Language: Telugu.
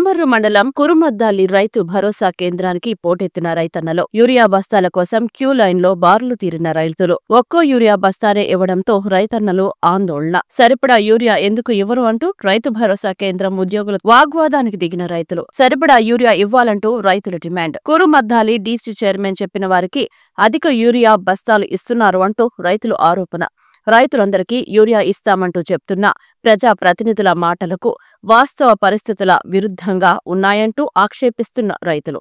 దామర్రు మండలం కురుమద్దాలి రైతు భరోసా కేంద్రానికి పోటెత్తిన రైతన్నలు యూరియా బస్తాల కోసం క్యూ లైన్లో బారులు తీరిన రైతులు ఒక్కో యూరియా బస్తానే ఇవ్వడంతో రైతన్నలు ఆందోళన. సరిపడా యూరియా ఎందుకు ఇవ్వరు అంటూ రైతు భరోసా కేంద్రం ఉద్యోగులు వాగ్వాదానికి దిగిన రైతులు. సరిపడా యూరియా ఇవ్వాలంటూ రైతుల డిమాండ్. కురుమద్దాలి డీసీ చైర్మన్ చెప్పిన వారికి అధిక యూరియా బస్తాలు ఇస్తున్నారు అంటూ రైతులు ఆరోపణ. రైతులందరికీ యూరియా ఇస్తామంటూ చెప్తున్న ప్రజా ప్రతినిధుల మాటలకు వాస్తవ పరిస్థితుల విరుద్ధంగా ఉన్నాయంటూ ఆక్షేపిస్తున్న రైతులు.